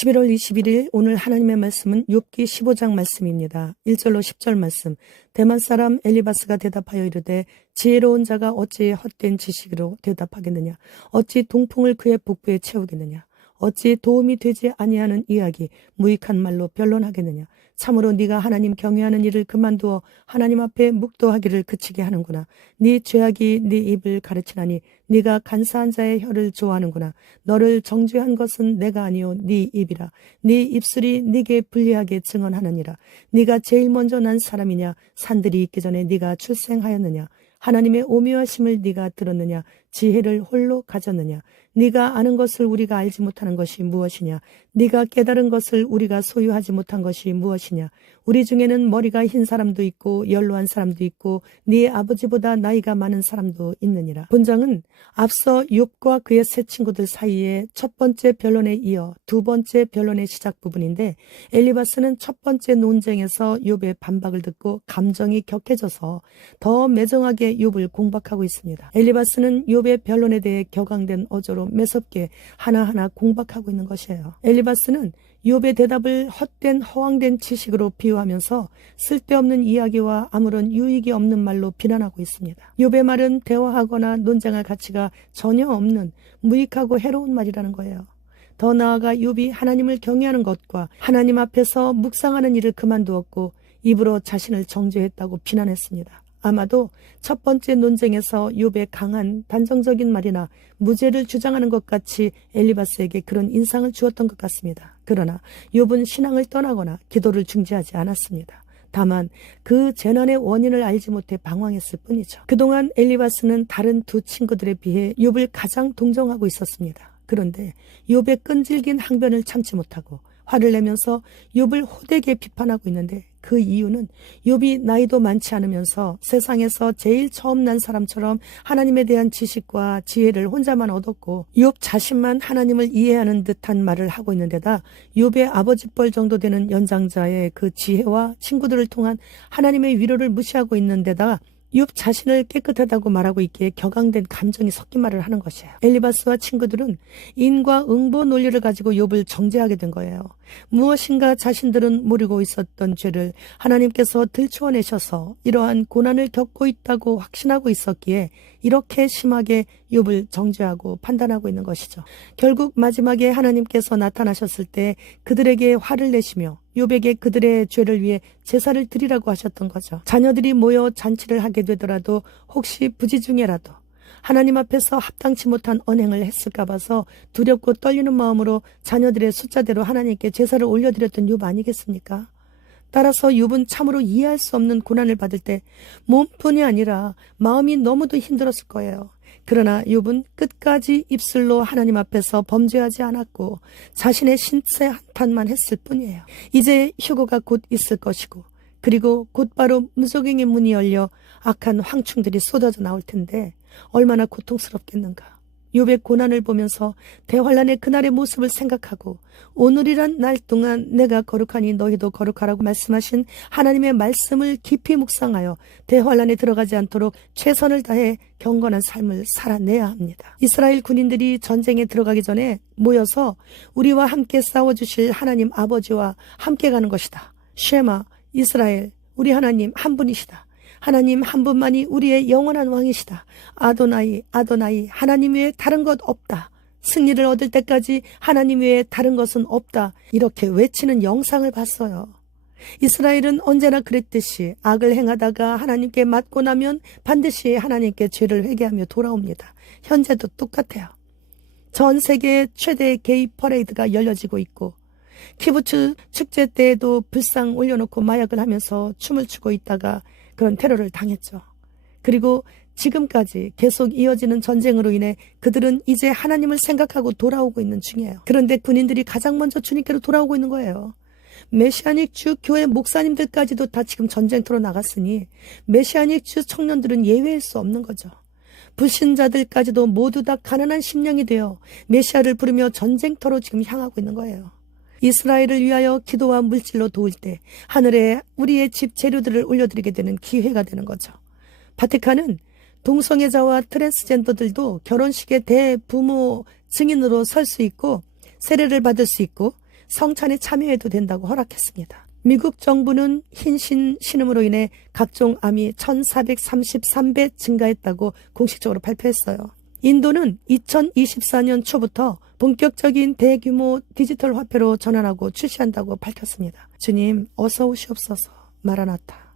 11월 21일 오늘 하나님의 말씀은 욥기 15장 말씀입니다. 1절로 10절 말씀. 대만 사람 엘리바스가 대답하여 이르되 지혜로운 자가 어찌 헛된 지식으로 대답하겠느냐. 어찌 동풍을 그의 복부에 채우겠느냐. 어찌 도움이 되지 아니하는 이야기 무익한 말로 변론하겠느냐. 참으로 네가 하나님 경외하는 일을 그만두어 하나님 앞에 묵도하기를 그치게 하는구나. 네 죄악이 네 입을 가르치나니 네가 간사한 자의 혀를 좋아하는구나. 너를 정죄한 것은 내가 아니요 네 입이라. 네 입술이 네게 불리하게 증언하느니라. 네가 제일 먼저 난 사람이냐. 산들이 있기 전에 네가 출생하였느냐. 하나님의 오묘하심을 네가 들었느냐. 지혜를 홀로 가졌느냐. 네가 아는 것을 우리가 알지 못하는 것이 무엇이냐. 네가 깨달은 것을 우리가 소유하지 못한 것이 무엇이냐. 우리 중에는 머리가 흰 사람도 있고 연로한 사람도 있고 네 아버지보다 나이가 많은 사람도 있느니라. 본장은 앞서 욥과 그의 세 친구들 사이에 첫 번째 변론에 이어 두 번째 변론의 시작 부분인데, 엘리바스는 첫 번째 논쟁에서 욥의 반박을 듣고 감정이 격해져서 더 매정하게 욥을 공박하고 있습니다. 엘리바스는 욥의 변론에 대해 격앙된 어조로 매섭게 하나하나 공박하고 있는 것이에요. 엘리바스는 욥의 대답을 헛된 허황된 지식으로 비유하면서 쓸데없는 이야기와 아무런 유익이 없는 말로 비난하고 있습니다. 욥의 말은 대화하거나 논쟁할 가치가 전혀 없는 무익하고 해로운 말이라는 거예요. 더 나아가 욥이 하나님을 경외하는 것과 하나님 앞에서 묵상하는 일을 그만두었고 입으로 자신을 정죄했다고 비난했습니다. 아마도 첫 번째 논쟁에서 욥의 강한 단정적인 말이나 무죄를 주장하는 것 같이 엘리바스에게 그런 인상을 주었던 것 같습니다. 그러나 욥은 신앙을 떠나거나 기도를 중지하지 않았습니다. 다만 그 재난의 원인을 알지 못해 방황했을 뿐이죠. 그동안 엘리바스는 다른 두 친구들에 비해 욥을 가장 동정하고 있었습니다. 그런데 욥의 끈질긴 항변을 참지 못하고 화를 내면서 욥을 호되게 비판하고 있는데, 그 이유는 욥이 나이도 많지 않으면서 세상에서 제일 처음 난 사람처럼 하나님에 대한 지식과 지혜를 혼자만 얻었고 욥 자신만 하나님을 이해하는 듯한 말을 하고 있는 데다 욥의 아버지뻘 정도 되는 연장자의 그 지혜와 친구들을 통한 하나님의 위로를 무시하고 있는 데다 욥 자신을 깨끗하다고 말하고 있기에 격앙된 감정이 섞인 말을 하는 것이에요. 엘리바스와 친구들은 인과 응보 논리를 가지고 욥을 정죄하게 된 거예요. 무엇인가 자신들은 모르고 있었던 죄를 하나님께서 들추어내셔서 이러한 고난을 겪고 있다고 확신하고 있었기에 이렇게 심하게 욥을 정죄하고 판단하고 있는 것이죠. 결국 마지막에 하나님께서 나타나셨을 때 그들에게 화를 내시며 욥에게 그들의 죄를 위해 제사를 드리라고 하셨던 거죠. 자녀들이 모여 잔치를 하게 되더라도 혹시 부지 중에라도 하나님 앞에서 합당치 못한 언행을 했을까 봐서 두렵고 떨리는 마음으로 자녀들의 숫자대로 하나님께 제사를 올려드렸던 욥 아니겠습니까? 따라서 욥은 참으로 이해할 수 없는 고난을 받을 때 몸뿐이 아니라 마음이 너무도 힘들었을 거예요. 그러나 욥은 끝까지 입술로 하나님 앞에서 범죄하지 않았고 자신의 신체 한탄만 했을 뿐이에요. 이제 휴거가 곧 있을 것이고 그리고 곧바로 무속행의 문이 열려 악한 황충들이 쏟아져 나올 텐데 얼마나 고통스럽겠는가. 욥의 고난을 보면서 대환란의 그날의 모습을 생각하고 오늘이란 날 동안 내가 거룩하니 너희도 거룩하라고 말씀하신 하나님의 말씀을 깊이 묵상하여 대환란에 들어가지 않도록 최선을 다해 경건한 삶을 살아내야 합니다. 이스라엘 군인들이 전쟁에 들어가기 전에 모여서 우리와 함께 싸워주실 하나님 아버지와 함께 가는 것이다. 쉐마 이스라엘, 우리 하나님 한 분이시다. 하나님 한 분만이 우리의 영원한 왕이시다. 아도나이 아도나이, 하나님 외에 다른 것 없다. 승리를 얻을 때까지 하나님 외에 다른 것은 없다. 이렇게 외치는 영상을 봤어요. 이스라엘은 언제나 그랬듯이 악을 행하다가 하나님께 맞고 나면 반드시 하나님께 죄를 회개하며 돌아옵니다. 현재도 똑같아요. 전 세계의 최대 게이 퍼레이드가 열려지고 있고 키부츠 축제 때에도 불상 올려놓고 마약을 하면서 춤을 추고 있다가 그런 테러를 당했죠. 그리고 지금까지 계속 이어지는 전쟁으로 인해 그들은 이제 하나님을 생각하고 돌아오고 있는 중이에요. 그런데 군인들이 가장 먼저 주님께로 돌아오고 있는 거예요. 메시아닉 주 교회 목사님들까지도 다 지금 전쟁터로 나갔으니 메시아닉 주 청년들은 예외일 수 없는 거죠. 불신자들까지도 모두 다 가난한 심령이 되어 메시아를 부르며 전쟁터로 지금 향하고 있는 거예요. 이스라엘을 위하여 기도와 물질로 도울 때 하늘에 우리의 집 재료들을 올려드리게 되는 기회가 되는 거죠. 바티칸은 동성애자와 트랜스젠더들도 결혼식의 대부모 증인으로 설 수 있고 세례를 받을 수 있고 성찬에 참여해도 된다고 허락했습니다. 미국 정부는 흰신 신음으로 인해 각종 암이 1433배 증가했다고 공식적으로 발표했어요. 인도는 2024년 초부터 본격적인 대규모 디지털 화폐로 전환하고 출시한다고 밝혔습니다. 주님, 어서 오시옵소서. 마라나타.